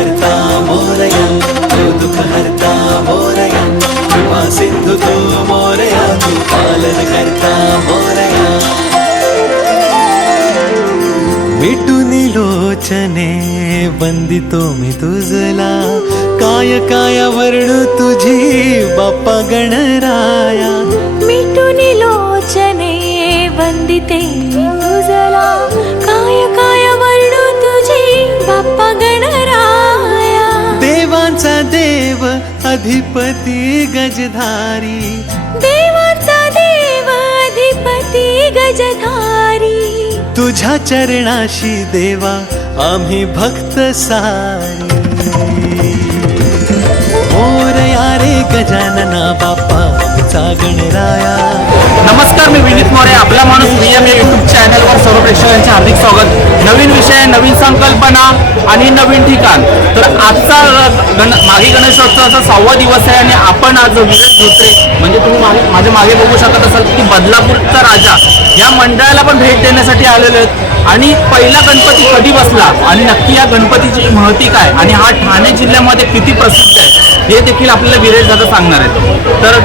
हरता मोरया तू दुःख हरता मोरया कृपा सिंधु तू मोरया तू पालन करता मोरया। मिटुनी लोचने बंदितो मी तुझला काय काय वर्णू तुझी बाप्पा गणराया। मिटुनी लोचने बंदिते तुझला काय काय अधिपती गजधारी। देवाचा देव अधिपती गजधारी। तुझ्या चरणाशी देवा आम्ही भक्त सारी। गजानना बाप्पा गणराया नमस्कार मी विनीत मोरे आपला माणूस एम या युट्यूब चॅनलवर सर्व प्रेक्षकांचे हार्दिक स्वागत. नवीन विषय नवीन संकल्पना आणि नवीन ठिकाण. तर आजचा गण मागे गणेशोत्सवाचा सहावा दिवस आहे आणि आपण आज विराट धोत्रे म्हणजे तुम्ही मागे माझ्या मागे बघू शकत असाल की बदलापूरचा राजा या मंडळाला पण भेट देण्यासाठी आलेले आहेत. आणि पहिला गणपती कधी बसला आणि नक्की या गणपतीची महती काय आणि हा ठाणे जिल्ह्यामध्ये किती प्रसिद्ध आहे हे देखील आपल्याला विरज दादा सांगणार आहेत. तर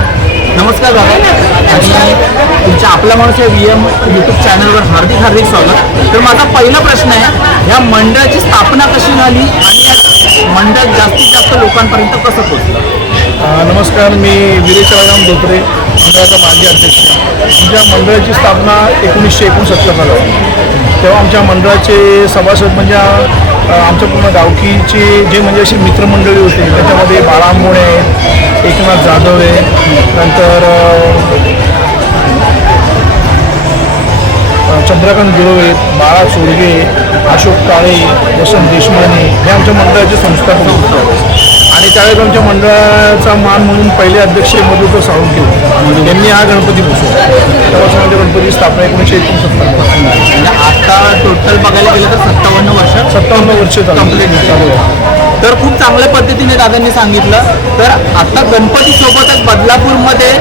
नमस्कार दादा. आणि तुमच्या आपला माणूस या व्ही एम यूट्यूब चॅनलवर हार्दिक हार्दिक स्वागत. तर माझा पहिला प्रश्न आहे या मंडळाची स्थापना कशी झाली आणि या मंडळ जास्तीत जास्त लोकांपर्यंत कसं पोहोचलं? नमस्कार मी विरेश राजाराम धोत्रे मंडळाचा माजी अध्यक्ष. आमच्या मंडळाची स्थापना एकोणीसशे एकोणसत्तर झाला. तेव्हा आमच्या मंडळाचे सभासद म्हणजे आमच्या पूर्ण गावकीचे जे म्हणजे अशी मित्रमंडळी होते त्याच्यामध्ये बाळामोळे आहेत एकनाथ जाधव आहे नंतर चंद्रकांत गुरवे बाळा चोडगे अशोक काळे वसंत देशमाने हे आमच्या मंडळाचे संस्थापक होते. आणि त्यावेळेस आमच्या मंडळाचा मान म्हणून पहिले अध्यक्ष मधुकर साळुंके यांनी हा गणपती बसवला. तेव्हापासून आमच्या गणपती स्थापना एकोणीसशे एकोणसत्तर म्हणजे आता टोटल बघायला गेलं तर सत्तावन्न वर्ष सत्तावन्न वर्ष चालू आहे. तर खूप चांगल्या पद्धतीने दादांनी सांगितलं. तर आता गणपती सोबतच बदलापूरमध्ये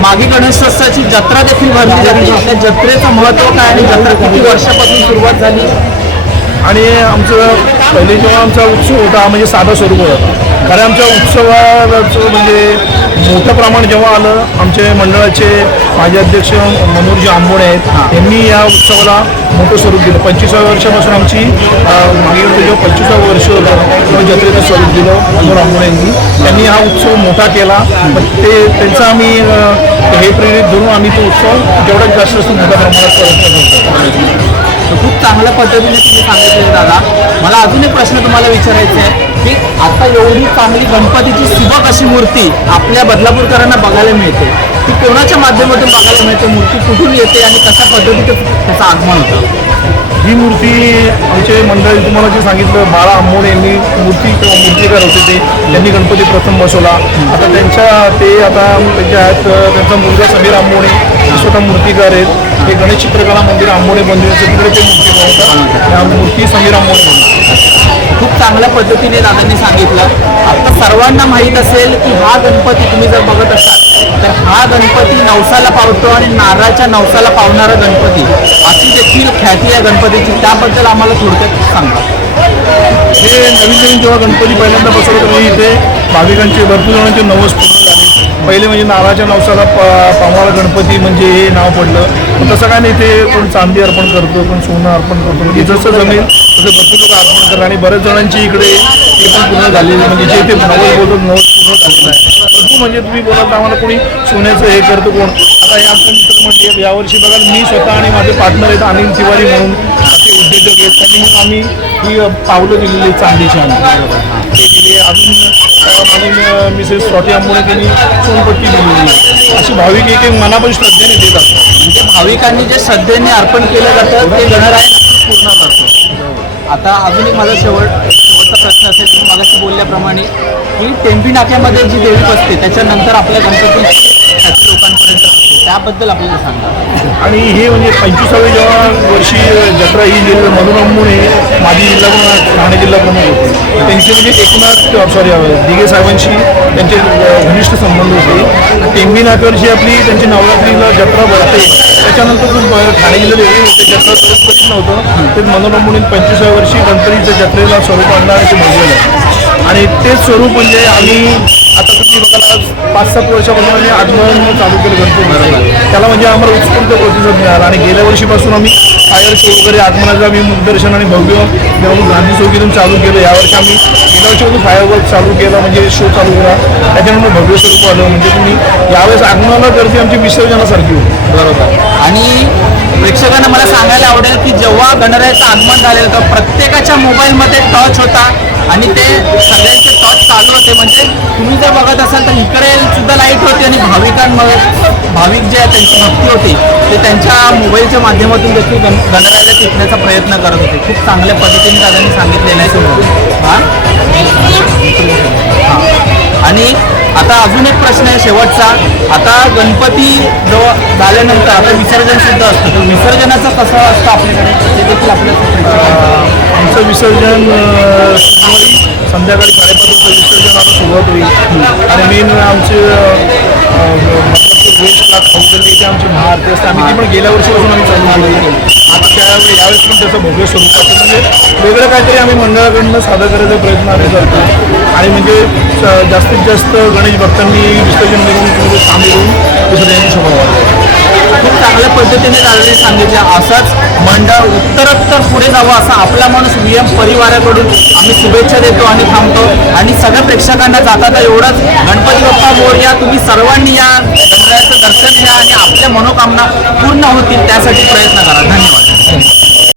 मागे गणेशोत्सवाची जत्रा देखील भरली जाते. त्या जत्रेचं महत्त्व काय आणि जत्रा किती वर्षापासून सुरुवात झाली? आणि आमचं पहिले जेव्हा आमचा उत्सव होता म्हणजे साधा स्वरूप होता. कारण आमच्या उत्सवाचं म्हणजे मोठं प्रमाण जेव्हा आलं आमचे मंडळाचे माजी अध्यक्ष मनोहरजी आंबोडे आहेत यांनी या उत्सवाला मोठं स्वरूप दिलं. पंचवीसाव्या वर्षापासून आमची मागे होतं जेव्हा पंचवीसावं वर्ष होतं तेव्हा जत्रेचं स्वरूप दिलं मनोहर आंबोडे यांनी. त्यांनी हा उत्सव मोठा केला. ते त्यांचं आम्ही हे प्रेरित धरून आम्ही तो उत्सव जेवढा जास्त मोठ्या प्रमाणात करतो तर खूप चांगल्या पद्धतीने तुम्ही सांगितले दादा. मला अजून एक प्रश्न तुम्हाला विचारायचा आहे की आता एवढी चांगली गणपतीची सुबक अशी मूर्ती आपल्या बदलापूरकरांना बघायला मिळते? ती कोणाच्या माध्यमातून बघायला मिळते? मूर्ती कुठून येते आणि कशा पद्धतीचं त्याचं आगमन होतं? ही मूर्ती आमचे मंडळी तुम्हाला जे सांगितलं बाळा आंबोडे यांनी मूर्ती किंवा मूर्तीकार होते ते त्यांनी गणपती प्रथम बसवला. आता त्यांच्या ते आता त्यांच्या आहेत त्यांचा मुलगा समीर आंबोडे स्वतः मूर्तीकार आहेत. हे गणेश चित्रकला मंदिर आंबोडे मंदिर तिकडे ते मूर्ती बनवतात. त्या मूर्ती समीर आंबोडे खूप चांगल्या पद्धतीने दादांनी सांगितलं. आता सर्वांना माहीत असेल की हा गणपती तुम्ही जर बघत असाल तर हा गणपती नवसाला पावतो आणि नारळाच्या नवसाला पावणारा गणपती. अशी देखील ख्याती आहे गणपतीची. त्याबद्दल आम्हाला थोडक्यात सांगा. हे नवीन नवीन जेव्हा गणपती पहिल्यांदा बसवलं तर इथे भाविकांचे भरपूर जणांचे नवस पूर्ण झाले. पहिले म्हणजे नारळाच्या नवसाला प पावणारा गणपती म्हणजे हे नाव पडलं. पण तसं काय नाही ते कोण चांदी अर्पण करतो कोण सोनं अर्पण करतो म्हणजे जसं जमेल तसं भरपूर लोक अर्पण करतात. आणि बऱ्याच जणांची इकडे ते पण पूर्ण झालेली म्हणजे जे ते नवस बोलतो नवस पूर्ण झालेलं आहे. भरपूर म्हणजे तुम्ही बोलाल तर आम्हाला कोणी सोन्याचं हे करतो कोण? आता हे आमचं मित्र म्हणजे यावर्षी बघाल मी स्वतः आणि माझे पार्टनर आहेत अनिल तिवारी म्हणून ते उद्योजक आहेत. त्यांनी आम्ही ही पावलं दिलेली चांदीची आम्ही. ते दिली. अजून माझी मिसेस स्वाती आंबोळे त्यांनी सोनपट्टी दिलेली आहे. अशी भाविक एक एक मनापासून श्रद्धेने देत असतात. म्हणजे भाविकांनी जे श्रद्धेने अर्पण केलं जातं ते गणराय पूर्ण करतो. आता अजून एक माझा शेवट शेवटचा प्रश्न असेल तुम्ही मागाशी बोलल्याप्रमाणे की टेंबी नाक्यामध्ये जी देवी बसते त्याच्यानंतर आपल्या गणपतीची लोकांपर्यंत त्याबद्दल आपल्याला सांगा. आणि हे म्हणजे पंचवीसावे जेव्हा वर्षी जत्रा ही जिल्हा म्हणून हे माजी जिल्हा प्रमुख ठाणे जिल्हा प्रमुख होते त्यांचे म्हणजे एकनाथ सॉरी दिघे साहेबांशी त्यांचे घनिष्ठ संबंध होते. टेंबी नाक्यावरची आपली त्यांची नवरात्रीला जत्रा भरते. त्याच्यानंतर ठाणे जिल्ह्यात वेगळी होते जत्रा स्वरूप कधीच नव्हतं. ते मनोरम पंचवीसाव्या वर्षी गणपतीच्या जत्रेला स्वरूप आणणार ते आहे आणि तेच स्वरूप म्हणजे आम्ही आता तुम्ही बघायला पाच सात वर्षापासून आम्ही आगमन चालू केलं गणपती त्याला म्हणजे आम्हाला उत्स्फूर्त प्रतिसाद मिळाला. आणि गेल्या वर्षीपासून आम्ही फायर शो वगैरे आगमनाचं आम्ही मुखदर्शन आणि भव्य मिरवणूक गांधी चौकीतून चालू केलं. यावर्षी आम्ही गेल्या वर्षी फायरवर्क चालू केला म्हणजे शो चालू केला. त्याच्यामुळे भव्य स्वरूप आलं. म्हणजे तुम्ही यावेळेस आगमनाला गर्दी आमची विसर्जनासारखी होती. बरोबर. आणि प्रेक्षकांना मला सांगायला आवडेल की जेव्हा गणरायाचं आगमन झालेलं तर प्रत्येकाच्या मोबाईलमध्ये टच होता. आणि ते सगळ्यांचे टॉच चालू होते. म्हणजे तुम्ही जर बघत असाल तर इकडे सुद्धा लाइट होती आणि भाविकांमध्ये भाविक जे आहे त्यांची भक्ती होती. ते त्यांच्या मोबाईलच्या माध्यमातून देखील गण गणरायाला टिकण्याचा प्रयत्न करत होते. खूप चांगल्या पद्धतीने दादांनी सांगितलेलं आहे हां? हां. आणि आता अजून एक प्रश्न आहे शेवटचा. आता गणपती जो झाल्यानंतर आता विसर्जन सुद्धा असतं. तर विसर्जनाचं कसं असतं आपल्याकडे? ते देखील आपल्या आमचं विसर्जन अं, संध्याकाळी साडेपाच वाजता विसर्जनाला सुरुवात होईल. आणि मेन आमचे वेस्ट क्लास वेस्टला इथे आमची महाआरती असते. आम्ही ती पण गेल्या वर्षीपासून आम्ही चालू आता त्यावेळी यावेळेस पण त्याचं भव्य स्वरूप असतं म्हणजे वेगळं काहीतरी आम्ही मंडळाकडनं सादर करायचा प्रयत्न आम्ही करतो आणि म्हणजे स- जास्तीत जास्त गणेश भक्तांनी विसर्जन मिरवणुकीमध्ये सामील होऊन विसर्जनाची शोभा वाढवली खूप चांगल्या पद्धतीने दादांनी सांगितले. असंच मंडळ उत्तरोत्तर पुढे जावं असा आपला माणूस व्ही एम परिवाराकडून आम्ही शुभेच्छा देतो आणि थांबतो. आणि सगळ्या प्रेक्षकांना जाता एवढंच गणपती बाप्पा मोर्या तुम्ही सर्वांनी या गणरायाचं दर्शन घ्या आणि आपल्या मनोकामना पूर्ण होतील त्यासाठी प्रयत्न करा. धन्यवाद.